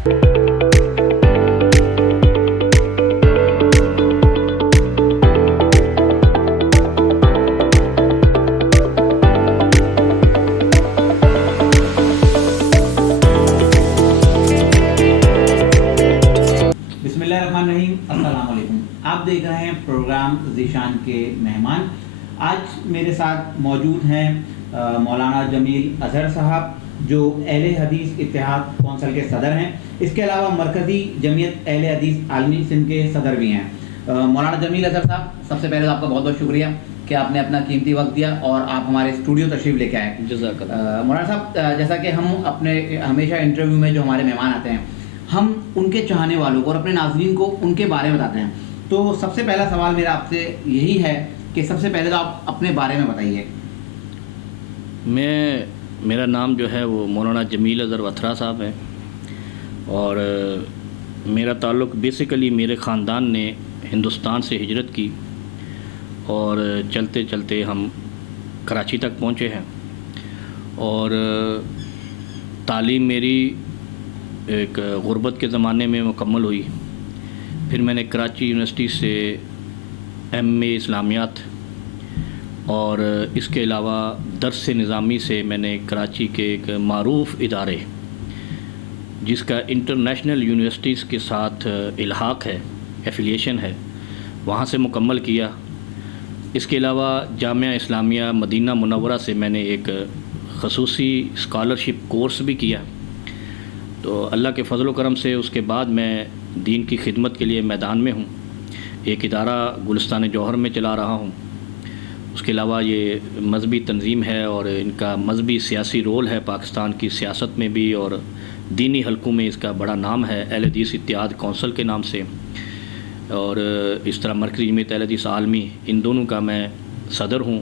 آپ دیکھ رہے ہیں پروگرام ذیشان کے مہمان. آج میرے ساتھ موجود ہیں مولانا جمیل اظہر صاحب جو اہل حدیث اتحاد کونسل کے صدر ہیں. اس کے علاوہ مرکزی جمعیت اہل حدیث عالمی سندھ کے صدر بھی ہیں. مولانا جمیل اظہر صاحب, سب سے پہلے تو آپ کا بہت بہت شکریہ کہ آپ نے اپنا قیمتی وقت دیا اور آپ ہمارے اسٹوڈیو تشریف لے کے آئے. جزاک اللہ. مولانا صاحب, جیسا کہ ہم اپنے ہمیشہ انٹرویو میں جو ہمارے مہمان آتے ہیں ہم ان کے چاہنے والوں کو اور اپنے ناظرین کو ان کے بارے میں بتاتے ہیں, تو سب سے پہلا سوال میرا آپ سے یہی ہے کہ سب سے پہلے تو آپ اپنے بارے میں بتائیے. میرا نام جو ہے وہ مولانا جمیل اظہر وتھرا صاحب ہے, اور میرا تعلق بیسیکلی میرے خاندان نے ہندوستان سے ہجرت کی اور چلتے چلتے ہم کراچی تک پہنچے ہیں, اور تعلیم میری ایک غربت کے زمانے میں مکمل ہوئی. پھر میں نے کراچی یونیورسٹی سے ایم اے اسلامیات اور اس کے علاوہ درس نظامی سے میں نے کراچی کے ایک معروف ادارے جس کا انٹرنیشنل یونیورسٹیز کے ساتھ الحاق ہے, ایفیلیشن ہے, وہاں سے مکمل کیا. اس کے علاوہ جامعہ اسلامیہ مدینہ منورہ سے میں نے ایک خصوصی اسکالرشپ کورس بھی کیا. تو اللہ کے فضل و کرم سے اس کے بعد میں دین کی خدمت کے لیے میدان میں ہوں. ایک ادارہ گلستان جوہر میں چلا رہا ہوں. اس کے علاوہ یہ مذہبی تنظیم ہے اور ان کا مذہبی سیاسی رول ہے پاکستان کی سیاست میں بھی, اور دینی حلقوں میں اس کا بڑا نام ہے اہل حدیث اتحاد کونسل کے نام سے. اور اس طرح مرکزی جمعیت اہل حدیث عالمی, ان دونوں کا میں صدر ہوں.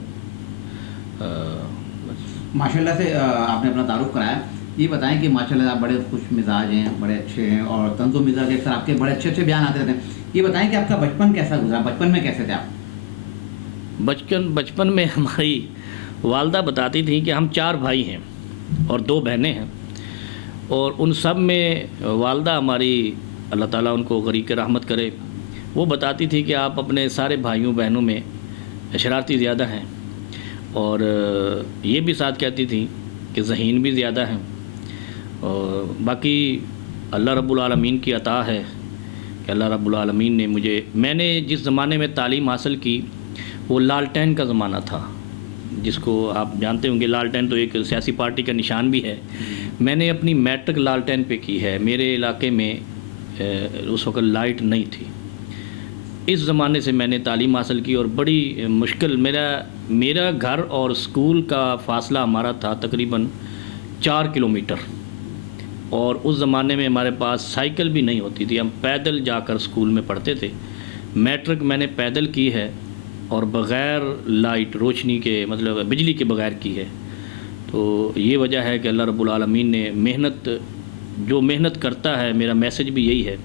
ماشاءاللہ سے آپ نے اپنا تعارف کرایا. یہ بتائیں کہ ماشاءاللہ آپ بڑے خوش مزاج ہیں, بڑے اچھے ہیں, اور طنز و مزاج کے اکثر آپ کے بڑے اچھے اچھے بیان آتے رہتے ہیں. یہ بتائیں کہ آپ کا بچپن کیسا گزرا, بچپن میں کیسے تھے آپ؟ بچپن میں ہماری والدہ بتاتی تھیں کہ ہم 4 بھائی ہیں اور 2 بہنیں ہیں, اور ان سب میں والدہ ہماری, اللہ تعالیٰ ان کو غریق رحمت کرے, وہ بتاتی تھی کہ آپ اپنے سارے بھائیوں بہنوں میں شرارتی زیادہ ہیں, اور یہ بھی ساتھ کہتی تھیں کہ ذہین بھی زیادہ ہیں. اور باقی اللہ رب العالمین کی عطا ہے کہ اللہ رب العالمین نے میں نے جس زمانے میں تعلیم حاصل کی وہ لالٹین کا زمانہ تھا, جس کو آپ جانتے ہوں گے. لالٹین تو ایک سیاسی پارٹی کا نشان بھی ہے. میں نے اپنی میٹرک لالٹین پہ کی ہے. میرے علاقے میں اس وقت لائٹ نہیں تھی. اس زمانے سے میں نے تعلیم حاصل کی, اور بڑی مشکل, میرا گھر اور اسکول کا فاصلہ ہمارا تھا تقریباً 4 کلومیٹر, اور اس زمانے میں ہمارے پاس سائیکل بھی نہیں ہوتی تھی, ہم پیدل جا کر اسکول میں پڑھتے تھے. میٹرک میں نے پیدل کی ہے اور بغیر لائٹ روشنی کے, مطلب بجلی کے بغیر کی ہے. تو یہ وجہ ہے کہ اللہ رب العالمین نے جو محنت کرتا ہے, میرا میسج بھی یہی ہے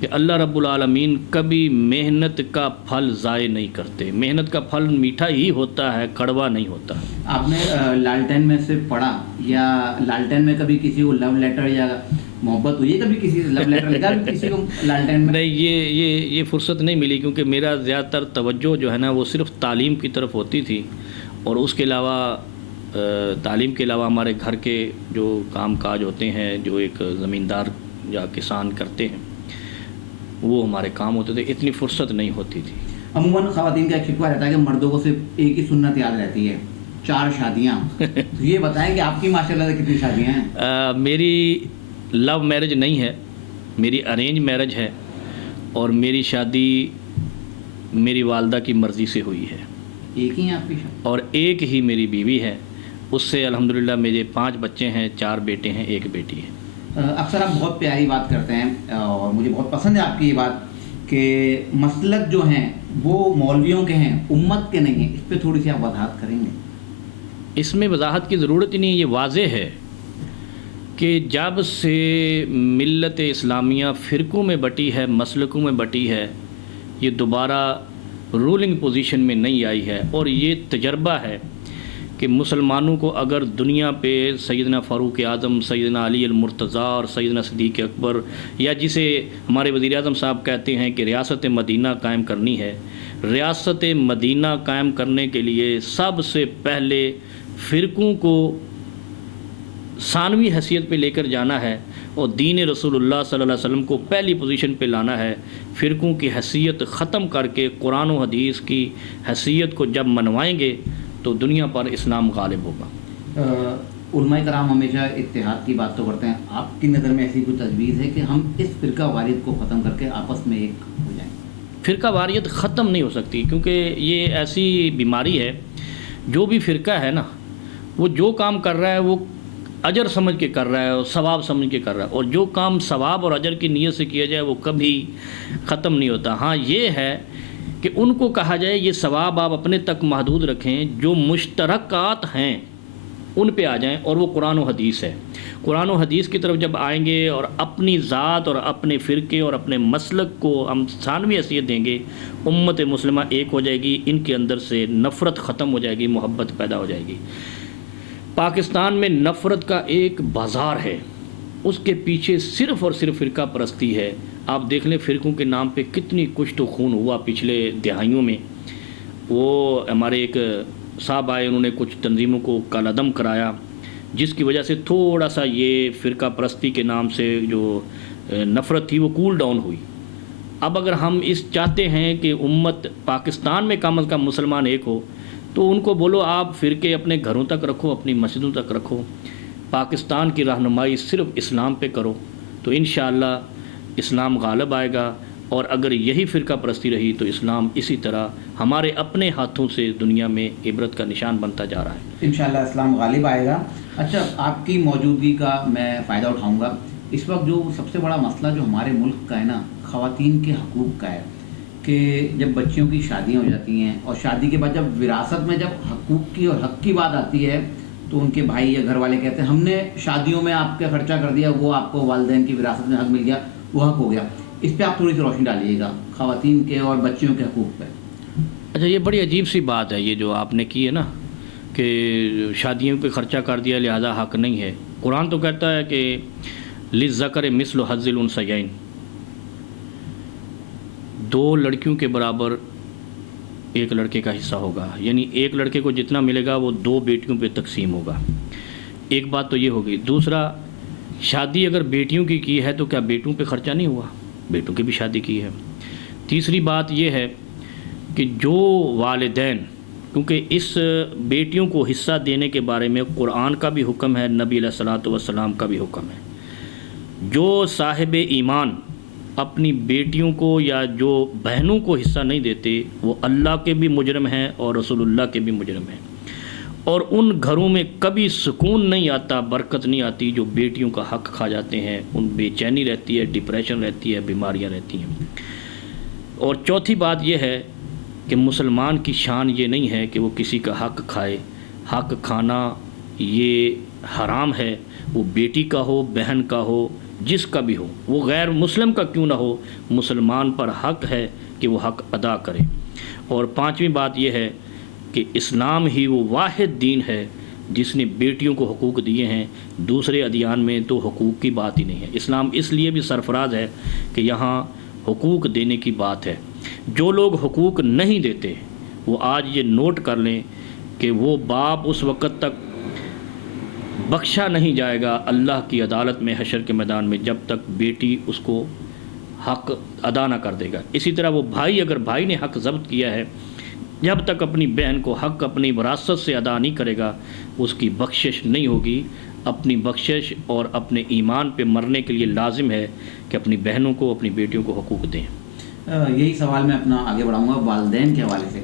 کہ اللہ رب العالمین کبھی محنت کا پھل ضائع نہیں کرتے. محنت کا پھل میٹھا ہی ہوتا ہے, کڑوا نہیں ہوتا. آپ نے لالٹین میں سے پڑھا, یا لالٹین میں کبھی کسی کو لو لیٹر یا محبت ہوئی ہے, کبھی کسی سے لو لیٹر لکھا کسی کو لالٹین میں؟ نہیں, یہ فرصت نہیں ملی, کیونکہ میرا زیادہ تر توجہ جو ہے نا وہ صرف تعلیم کی طرف ہوتی تھی, اور اس کے علاوہ تعلیم کے علاوہ ہمارے گھر کے جو کام کاج ہوتے ہیں جو ایک زمیندار یا کسان کرتے ہیں وہ ہمارے کام ہوتے تھے, اتنی فرصت نہیں ہوتی تھی. عموماً خواتین کا ایک شکوہ رہتا ہے کہ مردوں کو صرف ایک ہی سنت یاد رہتی ہے, 4 شادیاں. یہ بتائیں کہ آپ کی ماشاءاللہ سے کتنی شادیاں ہیں؟ میری لو میرج نہیں ہے, میری ارینج میرج ہے, اور میری شادی میری والدہ کی مرضی سے ہوئی ہے. ایک ہی ہیں آپ کی شادی؟ اور ایک ہی میری بیوی ہے, اس سے الحمدللہ میرے 5 بچے ہیں, 4 بیٹے ہیں, 1 بیٹی ہے. اکثر آپ بہت پیاری بات کرتے ہیں, اور مجھے بہت پسند ہے آپ کی یہ بات کہ مسلک جو ہیں وہ مولویوں کے ہیں, امت کے نہیں ہیں. اس پہ تھوڑی سی آپ وضاحت کریں گے؟ اس میں وضاحت کی ضرورت ہی نہیں, یہ واضح ہے کہ جب سے ملت اسلامیہ فرقوں میں بٹی ہے, مسلکوں میں بٹی ہے, یہ دوبارہ رولنگ پوزیشن میں نہیں آئی ہے. اور یہ تجربہ ہے کہ مسلمانوں کو اگر دنیا پہ سیدنا فاروق اعظم، سیدنا علی المرتضیٰ اور سیدنا صدیق اکبر، یا جسے ہمارے وزیر اعظم صاحب کہتے ہیں کہ ریاست مدینہ قائم کرنی ہے، ریاست مدینہ قائم کرنے کے لیے سب سے پہلے فرقوں کو ثانوی حیثیت پہ لے کر جانا ہے اور دین رسول اللہ صلی اللہ علیہ وسلم کو پہلی پوزیشن پہ لانا ہے۔ فرقوں کی حیثیت ختم کر کے قرآن و حدیث کی حیثیت کو جب منوائیں گے تو دنیا پر اسلام غالب ہوگا۔ علماء کرام ہمیشہ اتحاد کی بات تو کرتے ہیں، آپ کی نظر میں ایسی کوئی تجویز ہے کہ ہم اس فرقہ واریت کو ختم کر کے آپس میں ایک ہو جائیں؟ فرقہ واریت ختم نہیں ہو سکتی، کیونکہ یہ ایسی بیماری ہے، جو بھی فرقہ ہے نا وہ جو کام کر رہا ہے وہ اجر سمجھ کے کر رہا ہے اور ثواب سمجھ کے کر رہا ہے، اور جو کام ثواب اور اجر کی نیت سے کیا جائے وہ کبھی ختم نہیں ہوتا۔ ہاں یہ ہے کہ ان کو کہا جائے یہ ثواب آپ اپنے تک محدود رکھیں، جو مشترکات ہیں ان پہ آ جائیں، اور وہ قرآن و حدیث ہے۔ قرآن و حدیث کی طرف جب آئیں گے اور اپنی ذات اور اپنے فرقے اور اپنے مسلک کو ہم ثانوی حیثیت دیں گے، امت مسلمہ ایک ہو جائے گی، ان کے اندر سے نفرت ختم ہو جائے گی، محبت پیدا ہو جائے گی۔ پاکستان میں نفرت کا ایک بازار ہے، اس کے پیچھے صرف اور صرف فرقہ پرستی ہے۔ آپ دیکھ لیں فرقوں کے نام پہ کتنی کشت و خون ہوا پچھلے دہائیوں میں۔ وہ ہمارے ایک صاحب آئے، انہوں نے کچھ تنظیموں کو کالعدم کرایا، جس کی وجہ سے تھوڑا سا یہ فرقہ پرستی کے نام سے جو نفرت تھی وہ کول ڈاؤن ہوئی۔ اب اگر ہم اس چاہتے ہیں کہ امت پاکستان میں کم از کم مسلمان ایک ہو، تو ان کو بولو آپ فرقے اپنے گھروں تک رکھو، اپنی مسجدوں تک رکھو، پاکستان کی رہنمائی صرف اسلام پہ کرو، تو انشاءاللہ اسلام غالب آئے گا۔ اور اگر یہی فرقہ پرستی رہی تو اسلام اسی طرح ہمارے اپنے ہاتھوں سے دنیا میں عبرت کا نشان بنتا جا رہا ہے۔ انشاءاللہ اسلام غالب آئے گا۔ اچھا، آپ کی موجودگی کا میں فائدہ اٹھاؤں گا۔ اس وقت جو سب سے بڑا مسئلہ جو ہمارے ملک کا ہے نا، خواتین کے حقوق کا ہے، کہ جب بچیوں کی شادیاں ہو جاتی ہیں اور شادی کے بعد جب وراثت میں جب حقوق کی اور حق کی بات آتی ہے تو ان کے بھائی یا گھر والے کہتے ہیں ہم نے شادیوں میں آپ کا خرچہ کر دیا، وہ آپ کو والدین کی وراثت میں حق مل گیا، وہ حق ہو گیا۔ اس پہ آپ تھوڑی سی روشنی ڈالیے گا، خواتین کے اور بچیوں کے حقوق پہ۔ اچھا، یہ بڑی عجیب سی بات ہے یہ جو آپ نے کی ہے نا، کہ شادیوں پہ خرچہ کر دیا لہذا حق نہیں ہے۔ قرآن تو کہتا ہے کہ للذکر مثل حظ الانثیین، دو لڑکیوں کے برابر ایک لڑکے کا حصہ ہوگا، یعنی ایک لڑکے کو جتنا ملے گا وہ دو بیٹیوں پہ تقسیم ہوگا۔ ایک بات تو یہ ہوگی۔ دوسرا، شادی اگر بیٹیوں کی ہے تو کیا بیٹوں پہ خرچہ نہیں ہوا؟ بیٹوں کی بھی شادی کی ہے۔ تیسری بات یہ ہے کہ جو والدین، کیونکہ اس بیٹیوں کو حصہ دینے کے بارے میں قرآن کا بھی حکم ہے، نبی علیہ الصلوۃ والسلام کا بھی حکم ہے، جو صاحب ایمان اپنی بیٹیوں کو یا جو بہنوں کو حصہ نہیں دیتے وہ اللہ کے بھی مجرم ہیں اور رسول اللہ کے بھی مجرم ہیں، اور ان گھروں میں کبھی سکون نہیں آتا، برکت نہیں آتی جو بیٹیوں کا حق کھا جاتے ہیں، ان بے چینی رہتی ہے، ڈپریشن رہتی ہے، بیماریاں رہتی ہیں۔ اور چوتھی بات یہ ہے کہ مسلمان کی شان یہ نہیں ہے کہ وہ کسی کا حق کھائے، حق کھانا یہ حرام ہے، وہ بیٹی کا ہو، بہن کا ہو، جس کا بھی ہو، وہ غیر مسلم کا کیوں نہ ہو، مسلمان پر حق ہے کہ وہ حق ادا کرے۔ اور پانچویں بات یہ ہے کہ اسلام ہی وہ واحد دین ہے جس نے بیٹیوں کو حقوق دیے ہیں، دوسرے ادیان میں تو حقوق کی بات ہی نہیں ہے۔ اسلام اس لیے بھی سرفراز ہے کہ یہاں حقوق دینے کی بات ہے۔ جو لوگ حقوق نہیں دیتے وہ آج یہ نوٹ کر لیں کہ وہ باپ اس وقت تک بخشا نہیں جائے گا اللہ کی عدالت میں، حشر کے میدان میں، جب تک بیٹی اس کو حق ادا نہ کر دے گا۔ اسی طرح وہ بھائی، اگر بھائی نے حق ضبط کیا ہے، جب تک اپنی بہن کو حق اپنی وراثت سے ادا نہیں کرے گا اس کی بخشش نہیں ہوگی۔ اپنی بخشش اور اپنے ایمان پہ مرنے کے لیے لازم ہے کہ اپنی بہنوں کو، اپنی بیٹیوں کو حقوق دیں۔ یہی سوال میں اپنا آگے بڑھاؤں گا والدین کے حوالے سے۔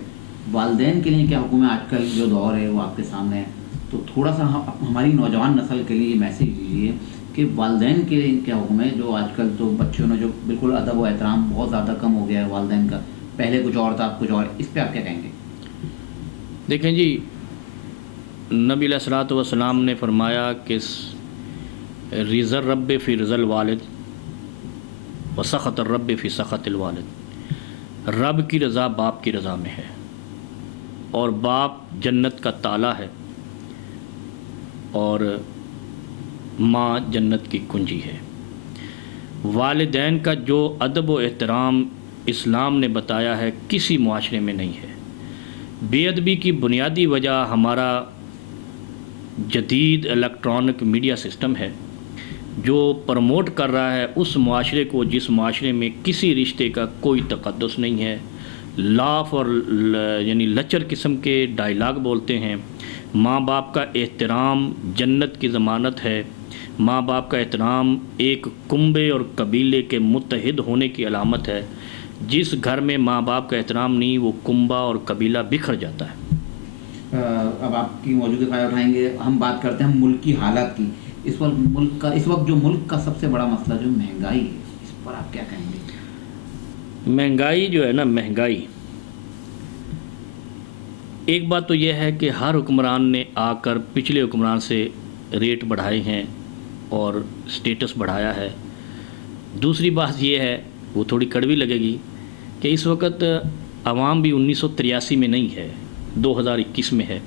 والدین کے لیے کیا حکم ہے؟ آج کل جو دور ہے وہ آپ کے سامنے ہے، تو تھوڑا سا ہماری نوجوان نسل کے لیے یہ میسیج دیجیے کہ والدین کے لیے کیا حکم ہے؟ جو آج کل تو بچوں نے جو بالکل ادب و احترام بہت زیادہ کم ہو گیا ہے والدین کا، پہلے کچھ اور تھا اب کچھ اور، اس پہ آپ کیا کہیں گے؟ دیکھیں جی، نبی علیہ الصلوۃ والسلام نے فرمایا کہ رضا الرب فی رضا الوالد و سخط الرب فی سخط الوالد۔ رب کی رضا باپ کی رضا میں ہے، اور باپ جنت کا تالا ہے اور ماں جنت کی کنجی ہے۔ والدین کا جو ادب و احترام اسلام نے بتایا ہے کسی معاشرے میں نہیں ہے۔ بے ادبی کی بنیادی وجہ ہمارا جدید الیکٹرانک میڈیا سسٹم ہے، جو پروموٹ کر رہا ہے اس معاشرے کو جس معاشرے میں کسی رشتے کا کوئی تقدس نہیں ہے، لاف اور یعنی لچر قسم کے ڈائلاگ بولتے ہیں۔ ماں باپ کا احترام جنت کی ضمانت ہے، ماں باپ کا احترام ایک کنبے اور قبیلے کے متحد ہونے کی علامت ہے۔ جس گھر میں ماں باپ کا احترام نہیں، وہ کنبہ اور قبیلہ بکھر جاتا ہے۔ اب آپ کی موجودہ فائدہ اٹھائیں گے، ہم بات کرتے ہیں ملک کی حالات کی۔ اس وقت جو ملک کا سب سے بڑا مسئلہ جو مہنگائی ہے، اس پر آپ کیا کہیں گے؟ مہنگائی جو ہے نا، مہنگائی، ایک بات تو یہ ہے کہ ہر حکمران نے آ کر پچھلے حکمران سے ریٹ بڑھائے ہیں اور سٹیٹس بڑھایا ہے۔ دوسری بات یہ ہے، وہ تھوڑی کڑوی لگے گی، کہ اس وقت عوام بھی 1983 میں نہیں ہے، 2021 میں ہے۔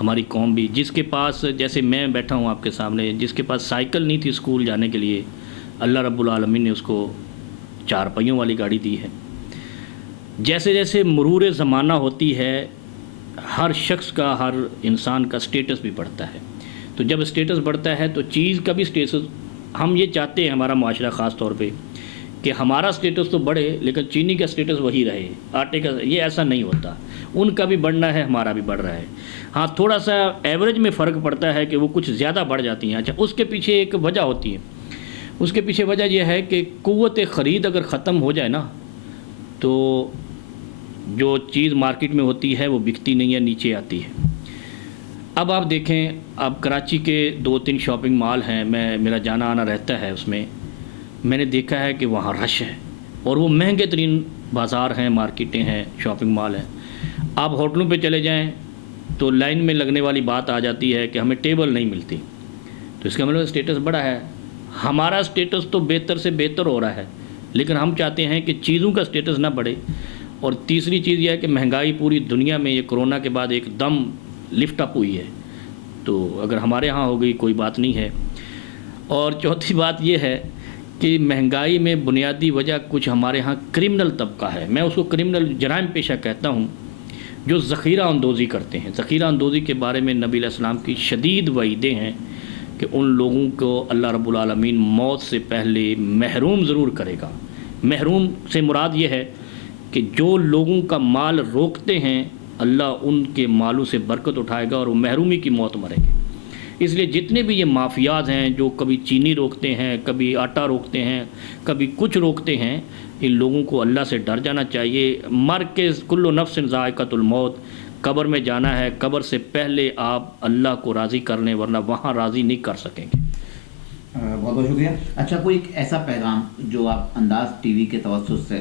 ہماری قوم بھی، جس کے پاس، جیسے میں بیٹھا ہوں آپ کے سامنے، جس کے پاس سائیکل نہیں تھی اسکول جانے کے لیے، اللہ رب العالمین نے اس کو 4 پہیوں والی گاڑی دی ہے۔ جیسے جیسے مرور زمانہ ہوتی ہے، ہر شخص کا، ہر انسان کا سٹیٹس بھی بڑھتا ہے۔ تو جب سٹیٹس بڑھتا ہے تو چیز کا بھی سٹیٹس، ہم یہ چاہتے ہیں ہمارا معاشرہ خاص طور پہ کہ ہمارا سٹیٹس تو بڑھے لیکن چینی کا سٹیٹس وہی رہے، آٹے کا، یہ ایسا نہیں ہوتا۔ ان کا بھی بڑھنا ہے، ہمارا بھی بڑھ رہا ہے۔ ہاں، تھوڑا سا ایوریج میں فرق پڑتا ہے کہ وہ کچھ زیادہ بڑھ جاتی ہیں۔ اچھا، اس کے پیچھے ایک وجہ ہوتی ہے، اس کے پیچھے وجہ یہ ہے کہ قوت خرید اگر ختم ہو جائے نا، تو جو چیز مارکیٹ میں ہوتی ہے وہ بکتی نہیں ہے، نیچے آتی ہے۔ اب آپ دیکھیں، اب کراچی کے 2-3 شاپنگ مال ہیں، میرا جانا آنا رہتا ہے، اس میں نے دیکھا ہے کہ وہاں رش ہے، اور وہ مہنگے ترین بازار ہیں، مارکیٹیں ہیں، شاپنگ مال ہیں۔ آپ ہوٹلوں پہ چلے جائیں تو لائن میں لگنے والی بات آ جاتی ہے کہ ہمیں ٹیبل نہیں ملتی۔ تو اس کا مطلب سٹیٹس بڑا ہے۔ ہمارا سٹیٹس تو بہتر سے بہتر ہو رہا ہے، لیکن ہم چاہتے ہیں کہ چیزوں کا سٹیٹس نہ بڑھے۔ اور تیسری چیز یہ ہے کہ مہنگائی پوری دنیا میں یہ کرونا کے بعد ایک دم لفٹ اپ ہوئی ہے، تو اگر ہمارے ہاں ہو گئی کوئی بات نہیں ہے۔ اور چوتھی بات یہ ہے کہ مہنگائی میں بنیادی وجہ کچھ ہمارے ہاں کرمنل طبقہ ہے، میں اس کو کرمنل جرائم پیشہ کہتا ہوں، جو ذخیرہ اندوزی کرتے ہیں۔ ذخیرہ اندوزی کے بارے میں نبی علیہ السلام کی شدید وعیدیں ہیں کہ ان لوگوں کو اللہ رب العالمین موت سے پہلے محروم ضرور کرے گا۔ محروم سے مراد یہ ہے کہ جو لوگوں کا مال روکتے ہیں، اللہ ان کے مالوں سے برکت اٹھائے گا اور وہ محرومی کی موت مریں گے۔ اس لیے جتنے بھی یہ مافیاز ہیں جو کبھی چینی روکتے ہیں، کبھی آٹا روکتے ہیں، کبھی کچھ روکتے ہیں، ان لوگوں کو اللہ سے ڈر جانا چاہیے۔ مر کے کل نفس ذائقۃ الموت، قبر میں جانا ہے، قبر سے پہلے آپ اللہ کو راضی کر لیں، ورنہ وہاں راضی نہیں کر سکیں گے۔ بہت بہت شکریہ۔ اچھا، کوئی ایک ایسا پیغام جو آپ انداز ٹی وی کے توسط سے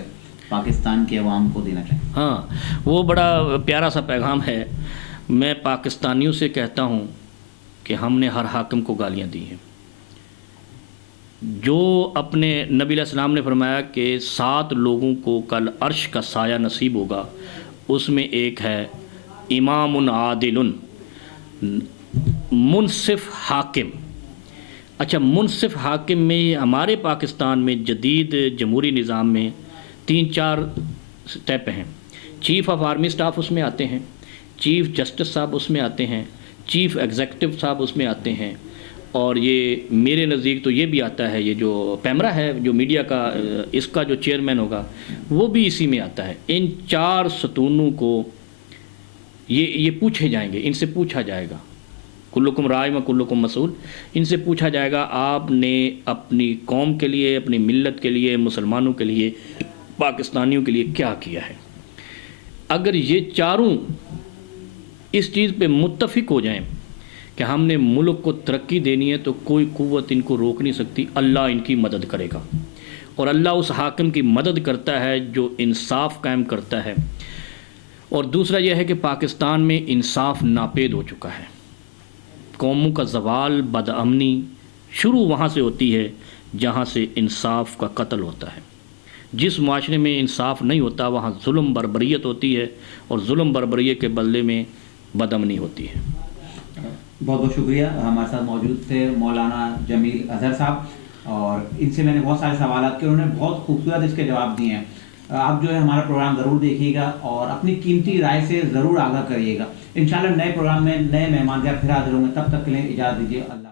پاکستان کے عوام کو دینا چاہیں؟ ہاں، وہ بڑا پیارا سا پیغام ہے۔ میں پاکستانیوں سے کہتا ہوں کہ ہم نے ہر حاکم کو گالیاں دی ہیں۔ جو اپنے نبی علیہ السلام نے فرمایا کہ 7 لوگوں کو کل عرش کا سایہ نصیب ہوگا، اس میں ایک ہے امام عادل، منصف حاکم۔ اچھا، منصف حاکم میں ہمارے پاکستان میں جدید جمہوری نظام میں 3-4 سٹیپ ہیں۔ چیف آف آرمی سٹاف اس میں آتے ہیں، چیف جسٹس صاحب اس میں آتے ہیں، چیف ایگزیکٹو صاحب اس میں آتے ہیں، اور یہ میرے نزدیک تو یہ بھی آتا ہے، یہ جو پیمرا ہے جو میڈیا کا، اس کا جو چیئرمین ہوگا وہ بھی اسی میں آتا ہے۔ ان 4 ستونوں کو یہ پوچھے جائیں گے، ان سے پوچھا جائے گا، کلکم راع و کلکم مسئول، ان سے پوچھا جائے گا آپ نے اپنی قوم کے لیے، اپنی ملت کے لیے، مسلمانوں کے لیے، پاکستانیوں کے لیے کیا کیا ہے۔ اگر یہ چاروں اس چیز پہ متفق ہو جائیں کہ ہم نے ملک کو ترقی دینی ہے، تو کوئی قوت ان کو روک نہیں سکتی، اللہ ان کی مدد کرے گا۔ اور اللہ اس حاکم کی مدد کرتا ہے جو انصاف قائم کرتا ہے۔ اور دوسرا یہ ہے کہ پاکستان میں انصاف ناپید ہو چکا ہے۔ قوموں کا زوال، بدامنی شروع وہاں سے ہوتی ہے جہاں سے انصاف کا قتل ہوتا ہے۔ جس معاشرے میں انصاف نہیں ہوتا وہاں ظلم بربریت ہوتی ہے، اور ظلم بربریت کے بدلے میں بدامنی ہوتی ہے۔ بہت بہت شکریہ. ہمارے ساتھ موجود تھے مولانا جمیل اظہر صاحب اور ان سے میں نے بہت سارے سوالات کیے, انہوں نے بہت خوبصورت اس کے جواب دیے ہیں. آپ جو ہے ہمارا پروگرام ضرور دیکھیے گا اور اپنی قیمتی رائے سے ضرور آگاہ کریے گا. انشاءاللہ نئے پروگرام میں نئے مہمان کے ساتھ پھر حاضر ہوں گے. تب تک کے لیے اجازت دیجیے. اللہ